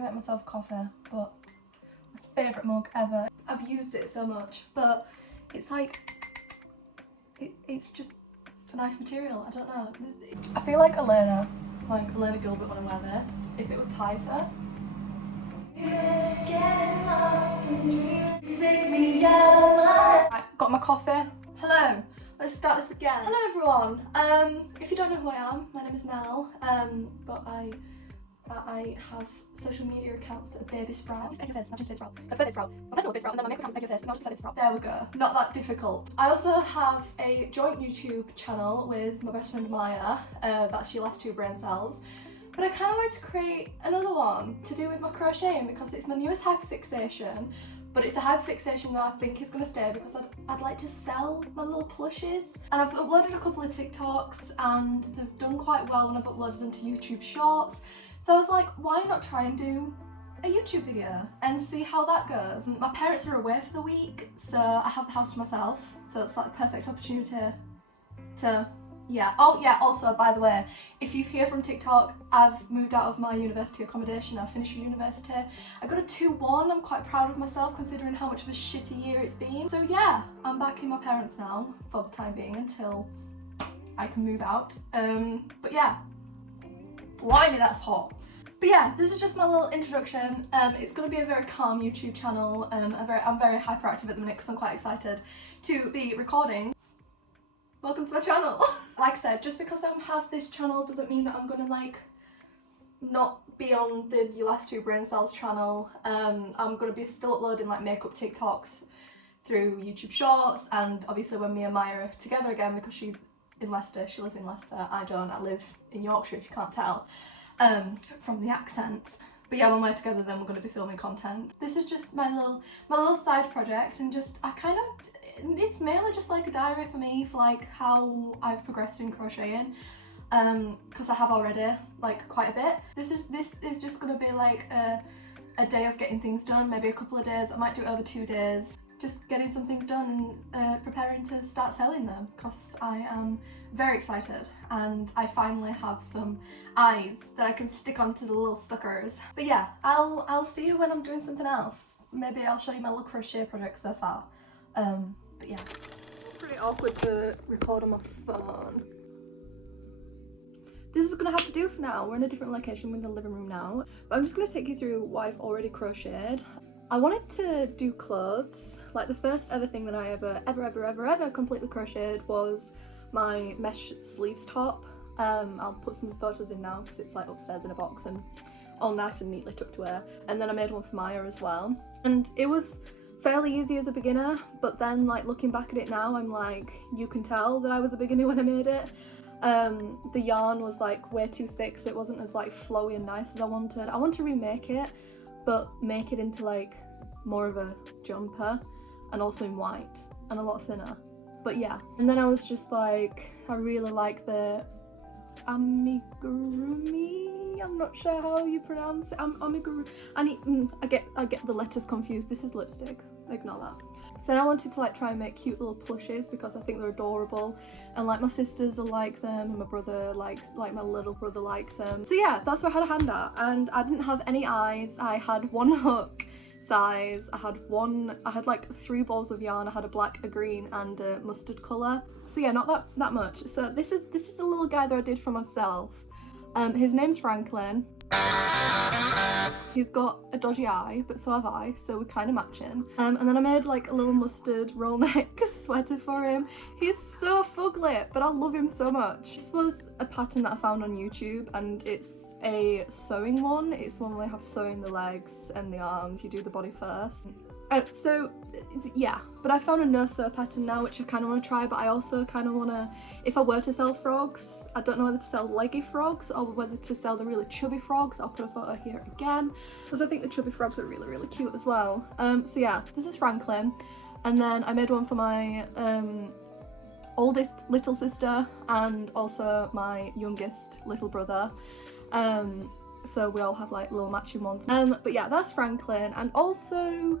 gonna make myself coffee, but my favourite mug ever. I've used it so much, but it's like, it's just a nice material. I don't know. I feel like Elena Gilbert when I wear this, if it were tighter. I got my coffee. Hello. Let's start this again. Hello everyone. If you don't know who I am, my name is Mel. But I have social media accounts that are baby sprout. Egg your face, not just baby sprout. So baby sprout. My personal baby sprout, and then my makeup account's egg your face, not just baby sprout. There we go. Not that difficult. I also have a joint YouTube channel with my best friend Maya. That's your last two brain cells. But I kind of wanted to create another one to do with my crocheting because it's my newest hyperfixation. But it's a hyperfixation that I think is going to stay because I'd like to sell my little plushes. And I've uploaded a couple of TikToks and they've done quite well when I've uploaded them to YouTube Shorts. So I was like, why not try and do a YouTube video and see how that goes. My parents are away for the week, so I have the house to myself. So it's like the perfect opportunity to, yeah. Oh yeah, also by the way, if you hear from TikTok, I've moved out of my university accommodation. I finished university. I got a 2-1. I'm quite proud of myself considering how much of a shitty year it's been. So yeah, I'm back in my parents now for the time being until I can move out. But yeah, blimey, that's hot. But yeah, this is just my little introduction. It's going to be a very calm YouTube channel. I'm very hyperactive at the minute because I'm quite excited to be recording. Welcome to my channel. Like I said, just because I have this channel doesn't mean that I'm going to like not be on the Your Last Two Brain Cells channel. I'm going to be still uploading like makeup TikToks through YouTube Shorts, and obviously when me and Maya are together again, because she's in Leicester, she lives in Leicester, I don't, I live in Yorkshire if you can't tell from the accent. But yeah, when we're together then we're going to be filming content. This is just my little side project, and just it's mainly just like a diary for me for like how I've progressed in crocheting, because I have already like quite a bit. This is just gonna be like a day of getting things done, maybe a couple of days. I might do it over 2 days, just getting some things done and preparing to start selling them because I am very excited and I finally have some eyes that I can stick onto the little suckers. But yeah, I'll see you when I'm doing something else. Maybe I'll show you my little crochet project so far. But yeah, pretty awkward to record on my phone. This is gonna have to do for now. We're in a different location, we're in the living room now. But I'm just gonna take you through what I've already crocheted. I wanted to do clothes. Like the first ever thing that I ever completely crocheted was my mesh sleeves top. I'll put some photos in now because it's like upstairs in a box and all nice and neatly tucked away. And then I made one for Maya as well. And it was fairly easy as a beginner, but then like looking back at it now, I'm like, you can tell that I was a beginner when I made it. The yarn was like way too thick, so it wasn't as like flowy and nice as I wanted. I want to remake it, but make it into like more of a jumper and also in white and a lot thinner. But yeah, and then I was just like, I really like the amigurumi. I'm not sure how you pronounce it. Amigurumi. I get the letters confused. This is lipstick. Ignore that. So I wanted to like try and make cute little plushes because I think they're adorable, and like my sisters will like them, and my brother likes, like my little brother likes them. So yeah, that's what I had a hand at, and I didn't have any eyes. I had one hook size. I had like 3 balls of yarn. I had a black, a green, and a mustard colour. So yeah, not that much. So this is a little guy that I did for myself. His name's Franklin. He's got a dodgy eye, but so have I, so we're kind of matching. And then I made like a little mustard roll neck sweater for him. He's so fugly, but I love him so much. This was a pattern that I found on YouTube, and it's a sewing one. It's one where you have to sew in the legs and the arms. You do the body first. Yeah, but I found a no-sew pattern now which I kind of want to try, but I also kind of want to, if I were to sell frogs, I don't know whether to sell leggy frogs or whether to sell the really chubby frogs. I'll put a photo here again because I think the chubby frogs are really cute as well. So yeah, this is Franklin, and then I made one for my oldest little sister and also my youngest little brother. So we all have like little matching ones. But yeah, that's Franklin. And also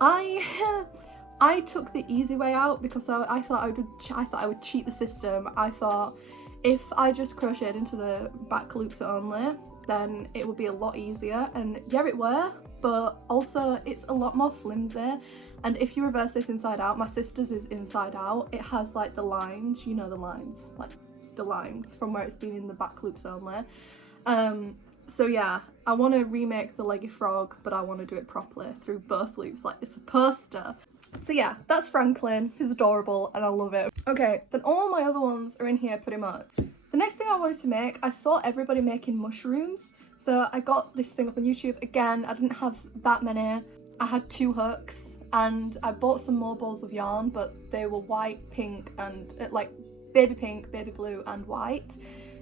I took the easy way out because I thought I would cheat the system. I thought if I just crocheted into the back loops only, then it would be a lot easier. And yeah, it were, but also it's a lot more flimsy. And if you reverse this inside out, my sister's is inside out, it has like the lines, you know, the lines, like the lines from where it's been in the back loops only. So yeah, I want to remake the leggy frog, but I want to do it properly through both loops like it's supposed to. So yeah, that's Franklin. He's adorable and I love it. Okay, then all my other ones are in here pretty much. The next thing I wanted to make, I saw everybody making mushrooms. So I got this thing up on YouTube. Again, I didn't have that many. I had 2 hooks and I bought some more balls of yarn, but they were white, pink, and like baby pink, baby blue and white.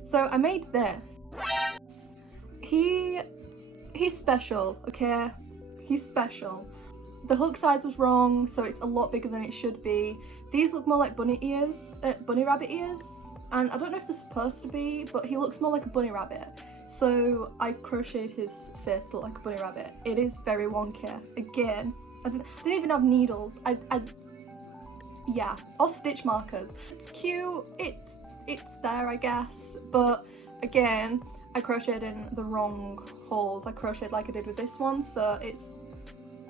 So I made this. He's special, okay? He's special. The hook size was wrong, so it's a lot bigger than it should be. These look more like bunny ears, bunny rabbit ears, and I don't know if they're supposed to be, but he looks more like a bunny rabbit. So I crocheted his face to look like a bunny rabbit. It is very wonky. Again, I didn't even have needles. Yeah, or stitch markers. It's cute. It's there, I guess, but again, I crocheted in the wrong holes. I crocheted like I did with this one, so it's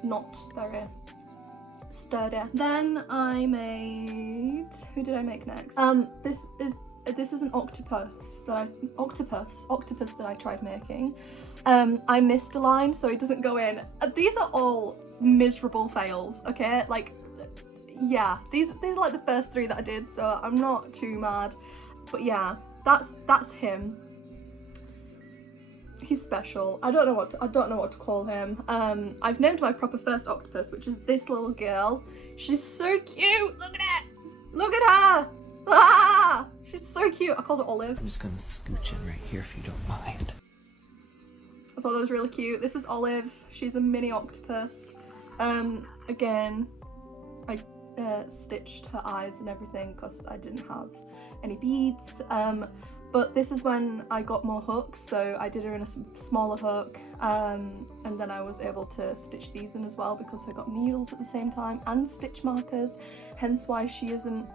not very sturdy. Then I made, who did I make next? This is an octopus that I tried making. I missed a line, so it doesn't go in. These are all miserable fails, okay? Like, yeah, these are like the first 3 that I did, so I'm not too mad. But yeah, that's him. He's special. I don't know what to call him. I've named my proper first octopus, which is this little girl. She's so cute. Look at it. Look at her. Ah! She's so cute. I called her Olive. I'm just gonna scooch in right here if you don't mind. I thought that was really cute. This is Olive. She's a mini octopus. Again, I stitched her eyes and everything because I didn't have any beads. But this is when I got more hooks, so I did her in a smaller hook, and then I was able to stitch these in as well because I got needles at the same time and stitch markers, hence why she isn't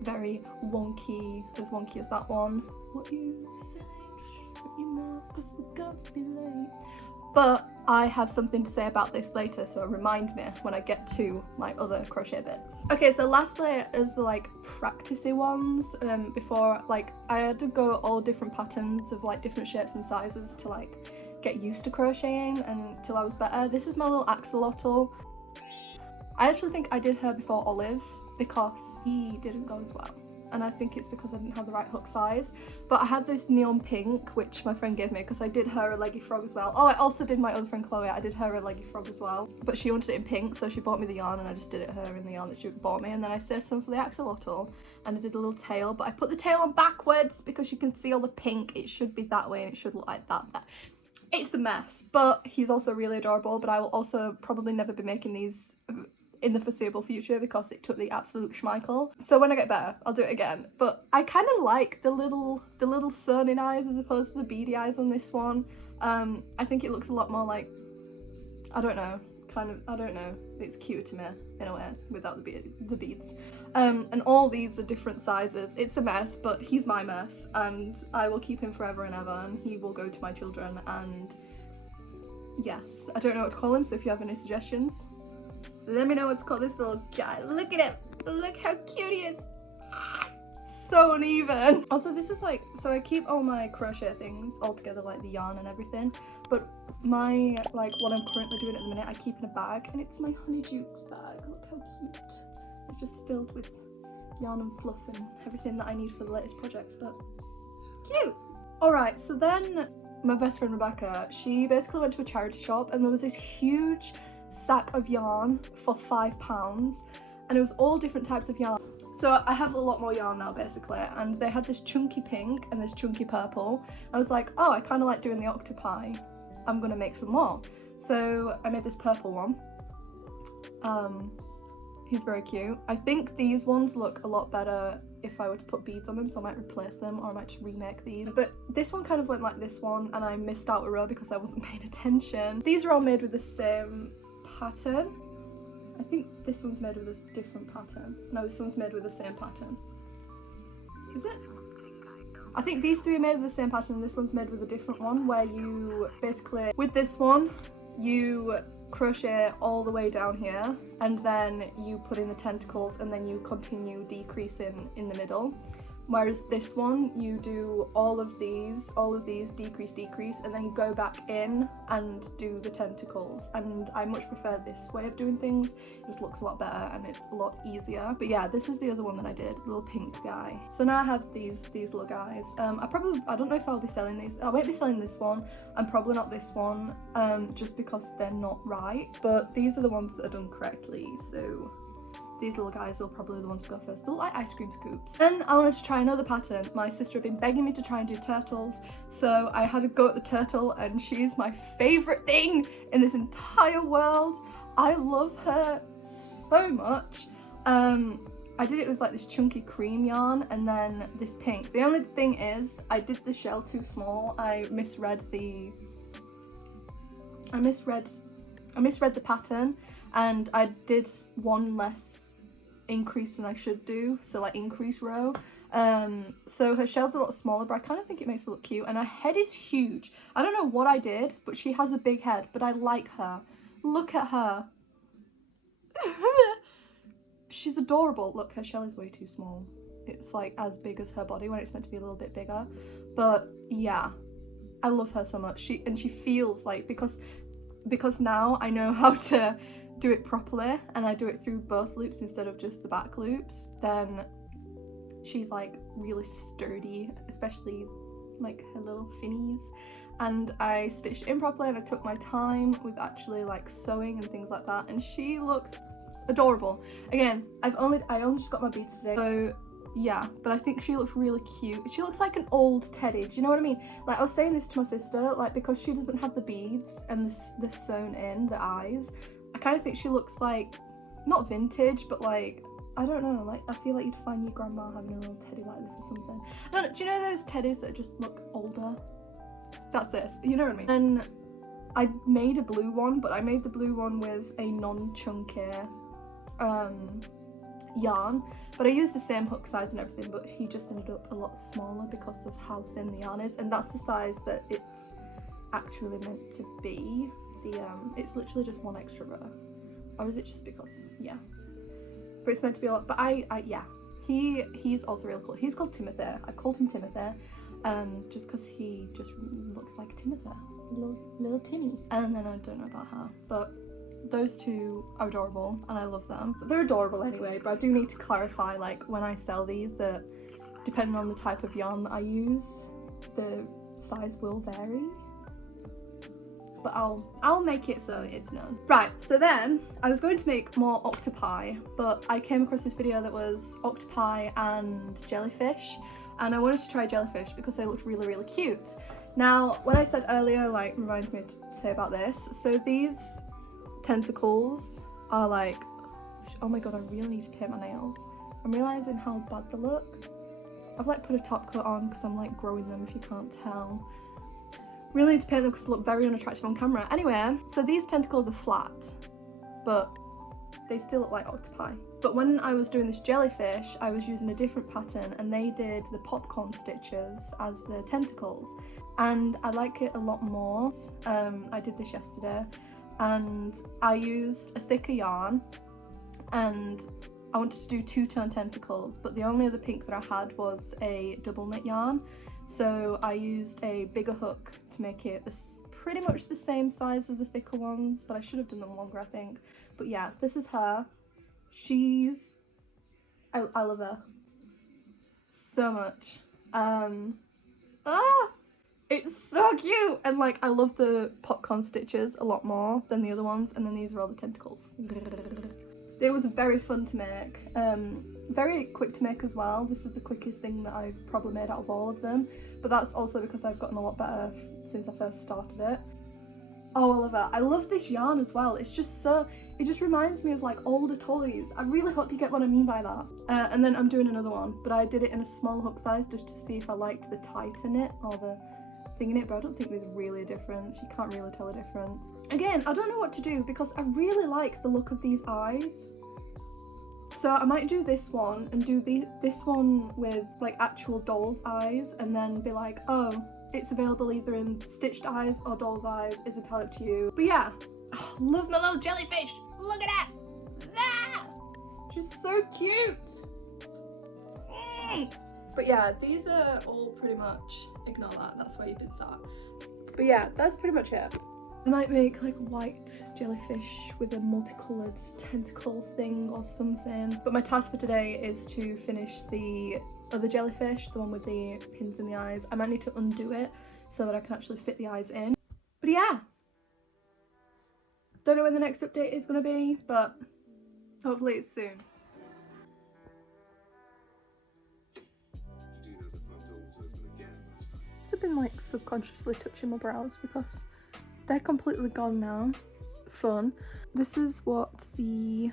very wonky as that one. What you say, shut your mouth, 'cause we're gonna be late. But I have something to say about this later, so remind me when I get to my other crochet bits. Okay, so lastly is the like practicey ones. Before, like, I had to go all different patterns of like different shapes and sizes to like get used to crocheting until I was better. This is my little axolotl. I actually think I did her before Olive because he didn't go as well. And I think it's because I didn't have the right hook size. But I had this neon pink, which my friend gave me because I did her a leggy frog as well. Oh, I also did my other friend Chloe, I did her a leggy frog as well. But she wanted it in pink, so she bought me the yarn and I just did it her in the yarn that she bought me. And then I saved some for the axolotl and I did a little tail, but I put the tail on backwards because you can see all the pink. It should be that way and it should look like that. It's a mess, but he's also really adorable. But I will also probably never be making these in the foreseeable future because it took the absolute schmeichel. So when I get better, I'll do it again. But I kind of like the little sewn-in eyes as opposed to the beady eyes on this one. I think it looks a lot more like, I don't know, it's cuter to me in a way without the beads. And all these are different sizes. It's a mess, but he's my mess and I will keep him forever and ever and he will go to my children. And yes, I don't know what to call him, so if you have any suggestions, let me know what to call this little guy. Look at him. Look how cute he is. So uneven. Also, this is like, so I keep all my crochet things all together, like the yarn and everything. But my, like, what I'm currently doing at the minute, I keep in a bag and it's my Honeydukes bag. Look how cute. It's just filled with yarn and fluff and everything that I need for the latest project, but cute. Alright, so then my best friend Rebecca, she basically went to a charity shop and there was this huge sack of yarn for £5 and it was all different types of yarn. So I have a lot more yarn now basically, and they had this chunky pink and this chunky purple. I was like, oh, I kind of like doing the octopi, I'm gonna make some more. So I made this purple one. He's very cute. I think these ones look a lot better if I were to put beads on them, so I might replace them or I might just remake these. But this one kind of went like this one and I missed out a row because I wasn't paying attention. These are all made with the same pattern. I think this one's made with a different pattern. No, this one's made with the same pattern. Is it? I think these three are made with the same pattern, and this one's made with a different one, where you basically, with this one, you crochet all the way down here, and then you put in the tentacles, and then you continue decreasing in the middle. Whereas this one, you do all of these, decrease, and then go back in and do the tentacles. And I much prefer this way of doing things. It just looks a lot better and it's a lot easier. But yeah, this is the other one that I did, the little pink guy. So now I have these little guys. I don't know if I'll be selling these. I won't be selling this one, and probably not this one, just because they're not right. But these are the ones that are done correctly, so these little guys are probably the ones to go first. They look like ice cream scoops. Then I wanted to try another pattern. My sister had been begging me to try and do turtles, so I had to go at the turtle, and she's my favourite thing in this entire world. I love her so much. I did it with like this chunky cream yarn and then this pink. The only thing is I did the shell too small. I misread the pattern, and I did one less increase than I should do, so like increase row. So her shell's a lot smaller, but I kind of think it makes her look cute, and her head is huge. I don't know what I did, but she has a big head, but I like her. Look at her. She's adorable. Look, her shell is way too small. It's like as big as her body when it's meant to be a little bit bigger. But yeah, I love her so much. She feels like, because now I know how to do it properly, and I do it through both loops instead of just the back loops, then she's like really sturdy, especially like her little finnies. And I stitched it in properly, and I took my time with actually like sewing and things like that, and she looks adorable. Again, I only just got my beads today, so yeah, but I think she looks really cute. She looks like an old teddy, do you know what I mean? Like, I was saying this to my sister, like, because she doesn't have the beads and the sewn in, the eyes, I kind of think she looks like, not vintage, but like, I don't know, like, I feel like you'd find your grandma having a little teddy like this or something. I don't know, do you know those teddies that just look older? That's this, you know what I mean? And I made a blue one, but I made the blue one with a non-chunky yarn, but I used the same hook size and everything, but he just ended up a lot smaller because of how thin the yarn is, and that's the size that it's actually meant to be. It's literally just one extra row, or is it just because, yeah, but it's meant to be a lot. But yeah, he's also really cool. He's called Timothy. I've called him Timothy just because he just looks like Timothy, little Timmy. And then I don't know about her, but those two are adorable and I love them. But they're adorable anyway, but I do need to clarify, like, when I sell these, that depending on the type of yarn that I use, the size will vary. But I'll make it so it's known. Right, so then I was going to make more octopi, but I came across this video that was octopi and jellyfish, and I wanted to try jellyfish because they looked really, really cute. Now, when I said earlier, like, reminded me to say about this, so these tentacles are like, oh my god, I really need to paint my nails. I'm realising how bad they look. I've like put a top coat on because I'm like growing them, if you can't tell. Really need to paint them because they look very unattractive on camera. Anyway, so these tentacles are flat, but they still look like octopi. But when I was doing this jellyfish, I was using a different pattern, and they did the popcorn stitches as the tentacles, and I like it a lot more. I did this yesterday, and I used a thicker yarn, and I wanted to do two-tone tentacles, but the only other pink that I had was a double knit yarn, so I used a bigger hook to make it pretty much the same size as the thicker ones, but I should have done them longer, I think. But yeah, this is her. I love her so much. It's so cute, and like, I love the popcorn stitches a lot more than the other ones, and then these are all the tentacles. It was very fun to make, very quick to make as well. This is the quickest thing that I've probably made out of all of them, but that's also because I've gotten a lot better since I first started it. Oh, I love it. I love this yarn as well. It's just so, it just reminds me of like older toys. I really hope you get what I mean by that. And then I'm doing another one, but I did it in a small hook size just to see if I liked the tighten it or the thing in it, but I don't think there's really a difference. You can't really tell a difference. Again, I don't know what to do because I really like the look of these eyes. So I might do this one and do this one with like actual doll's eyes, and then be like, oh, it's available either in stitched eyes or doll's eyes, it's entirely up to you. But yeah, oh, love my little jellyfish. Look at that. Ah! She's so cute. But yeah, these are all pretty much, ignore that, that's where you've been sat. But yeah, that's pretty much it. I might make like a white jellyfish with a multicoloured tentacle thing or something. But my task for today is to finish the other jellyfish, the one with the pins in the eyes. I might need to undo it so that I can actually fit the eyes in. But yeah, don't know when the next update is going to be, but hopefully it's soon. I've been like subconsciously touching my brows because they're completely gone now. Fun. This is what the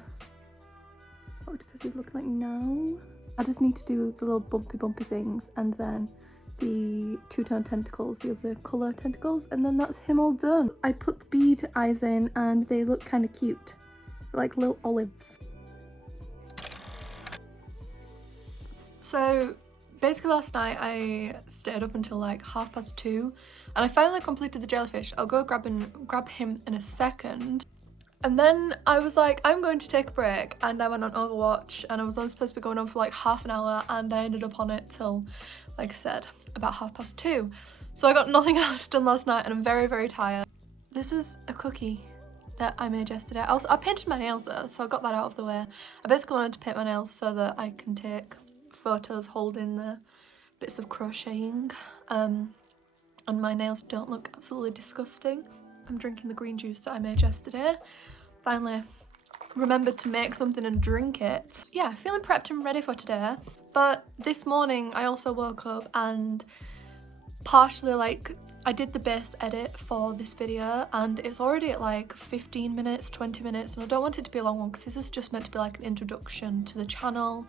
octopus is looking like now. I just need to do the little bumpy things and then the two-tone tentacles, the other colour tentacles, and then that's him all done. I put the bead eyes in and they look kind of cute. They're like little olives. So basically last night I stayed up until like 2:30 and I finally completed the jellyfish. I'll go grab him in a second. And then I was like, I'm going to take a break, and I went on Overwatch, and I was only supposed to be going on for like half an hour, and I ended up on it till, like I said, about 2:30. So I got nothing else done last night and I'm very, very tired. This is a cookie that I made yesterday. I painted my nails though, so I got that out of the way. I basically wanted to paint my nails so that I can take photos holding the bits of crocheting, and my nails don't look absolutely disgusting. I'm drinking the green juice that I made yesterday. Finally remembered to make something and drink it. Yeah, feeling prepped and ready for today. But this morning I also woke up and partially like I did the base edit for this video and it's already at like 15 minutes, 20 minutes, and I don't want it to be a long one because this is just meant to be like an introduction to the channel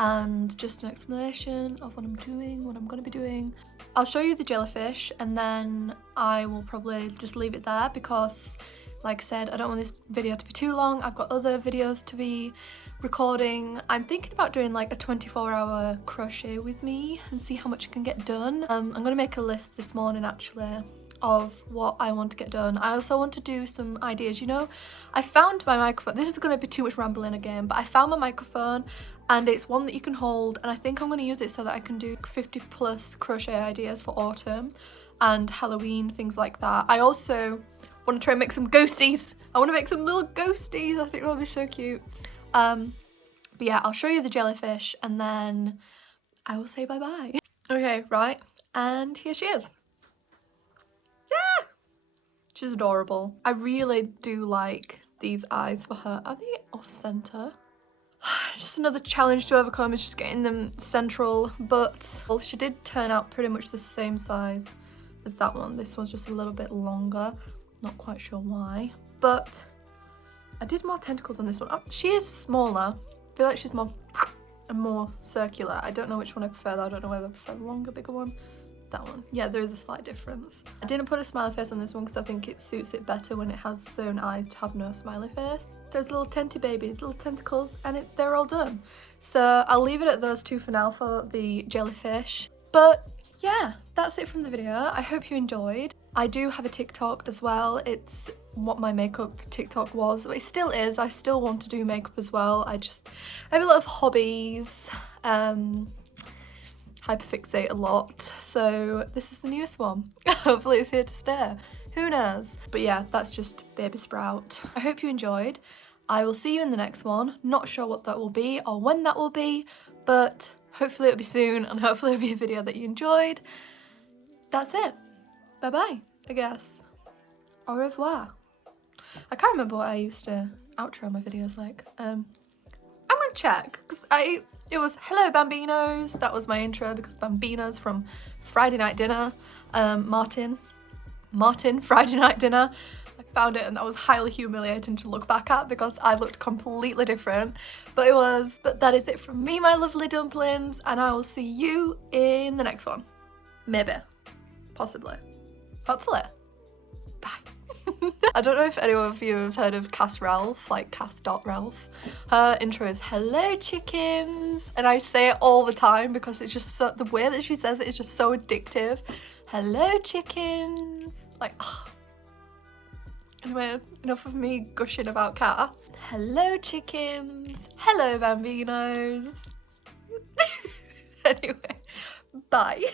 and just an explanation of what I'm doing, what I'm going to be doing. I'll show you the jellyfish and then I will probably just leave it there because, like I said, I don't want this video to be too long. I've got other videos to be recording. I'm thinking about doing like a 24-hour crochet with me and see how much I can get done. I'm going to make a list this morning actually of what I want to get done. I also want to do some ideas, you know. I found my microphone. This is going to be too much rambling again, but I found my microphone and it's one that you can hold, and I think I'm going to use it so that I can do 50+ crochet ideas for autumn and Halloween, things like that. I also want to try and make some ghosties. I want to make some little ghosties. I think that'll be so cute. But yeah, I'll show you the jellyfish and then I will say bye-bye. Okay, right, and here she is. Yeah! She's adorable. I really do like these eyes for her. Are they off center? Just another challenge to overcome is just getting them central, but well, she did turn out pretty much the same size as that one. This one's just a little bit longer, not quite sure why, but I did more tentacles on this one. Oh, she is smaller. I feel like she's more and more circular. I don't know which one I prefer though. I don't know whether I prefer the longer, bigger one. That one. Yeah, there is a slight difference. I didn't put a smiley face on this one because I think it suits it better when it has certain eyes to have no smiley face. There's little tenty babies, little tentacles, and they're all done. So I'll leave it at those two for now for the jellyfish. But yeah, that's it from the video. I hope you enjoyed. I do have a TikTok as well. It's what my makeup TikTok was. It still is. I still want to do makeup as well. I have a lot of hobbies. Hyperfixate a lot. So this is the newest one. Hopefully it's here to stay. Who knows? But yeah, that's just Baby Sprout. I hope you enjoyed. I will see you in the next one. Not sure what that will be or when that will be, but hopefully it'll be soon and hopefully it'll be a video that you enjoyed. That's it. Bye-bye, I guess. Au revoir. I can't remember what I used to outro my videos like. I'm gonna check, because it was hello Bambinos. That was my intro because Bambino's from Friday Night Dinner. Martin, Friday Night Dinner. I found it and that was highly humiliating to look back at because I looked completely different. But that is it from me, my lovely dumplings, and I will see you in the next one. Maybe. Possibly. Hopefully. Bye. I don't know if anyone of you have heard of Cass Ralph, like Cass.Ralph. Her intro is "Hello chickens," and I say it all the time because it's just so, the way that she says it is just so addictive. Hello chickens. Like, ugh. Anyway, enough of me gushing about Cass. Hello chickens. Hello bambinos. Anyway, bye.